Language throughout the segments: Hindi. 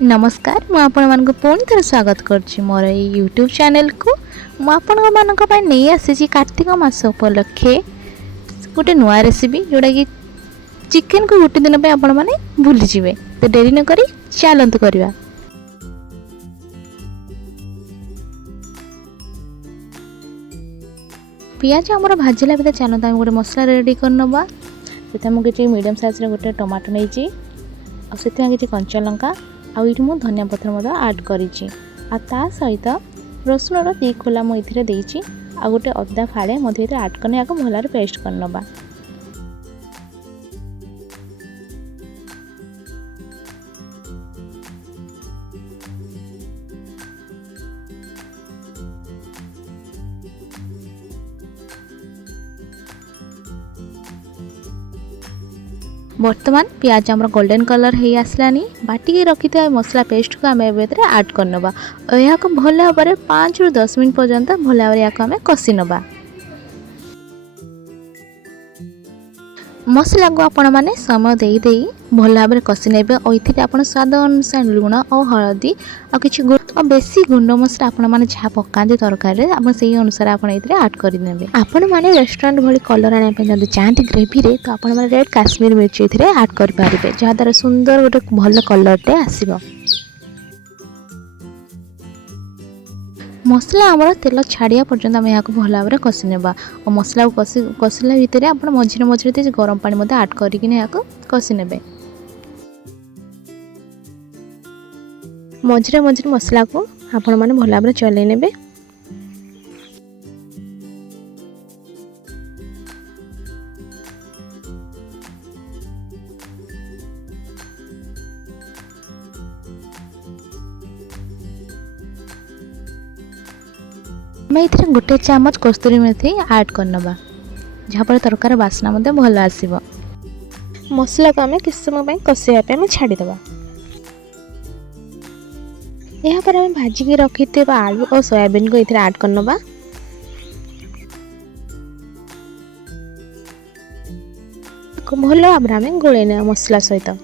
नमस्कार मु आपको पुणी थे स्वागत कर मोर यूट्यूब चैनल को मुझे नहीं आसी कार्तिक मास उपलक्षे गोटे नुआ रेसिपी जोटा कि चिकेन को गोटे दिन आपण मैंने भूली जाए। तो डेरी न करी चलतु करवा। पियाज आमर भाजिला भी चलता आम गोटे मसला रेडी करनबा। मुझे मीडियम साइज गोटे टमाटो नहीं किसी कंचा लंका आठ मु धनिया पत्र आड करी सहित रसुण 2 खोला मुझे देती आ गोटे अदा फाड़े मध्य आड करने भल पेस्ट करनबा। बर्तमान पियाज आमर गोल्डन कलर हो आसलानी बाटिकी रखी था मसला पेस्ट को आम ऐड करनबा। यह भल भाव 5 ରୁ 10 मिनट पर्यंत भल भाव आम कषि नबा। मसला को आपण मैंने समय दे भल भाव कषि ने और ये आप स्वाद अनुसार लुण और हलदी और किसी बेसी गुंड मसला आपण मैंने जहाँ पकाते तरकारी से अनुसार आप आड करेंगे। आपण मैंने रेस्टोरेंट भली कलर आने चाहती ग्रेवी रे तो आपण रेड काश्मीर मिर्च ये आड करेंगे जहाँद्वारा सुंदर गोटे भल कलरटे आसब। मसला आमर तेल छाड़िया पर्यंत आम यहाँ भल भाव कषि नेबा और मसला को कषिला भितर आप मझे मझे गरम पानी आड करके कषि नेबे। मझे मझे मसला को आपण मैंने भल भाव चलै नेबे। मैं ये गोटे चामच कस्तूरी मेथी ऐड करनबा जहाँपर तरकार बास्ना भल आसब। मसला को आम किस समय कषापे छाड़ीदे। यहाँ पर आम भाजिकी रखी आलू और सोयाबीन को ये ऐड करनबा। भल भाव आम गोलैना मसला सहित।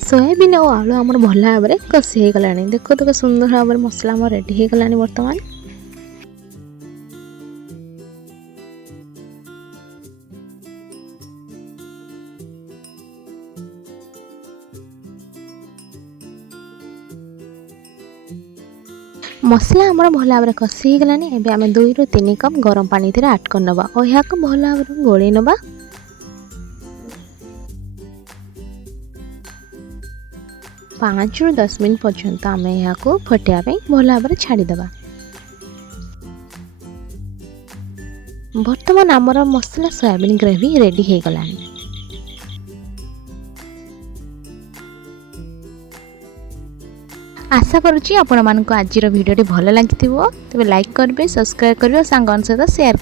सोयाबीन और आलू आमर भल भाव कषि हो गला। देखो तो सुंदर भाव मसला आम रेडी हो गला। बर्तमान मसला आमर भल भाव कषि हो गलानी। एबे आमे 2 ରୁ 3 कप गरम पानी ऐड करनबा और यहाँ भल भाव गोलै नबा। 5 ରୁ 10 मिनट पर्यंत आम यहाँ फटिया भल भाव छाड़ीदे। बर्तमान आमर मसला सोयाबीन ग्रेवी रेडी हो गला। आशा करुच्ची आपण मानक आज वीडियो भल लगी तेज लाइक करेंगे, सब्सक्राइब करेंगे और सांग सहित शेयर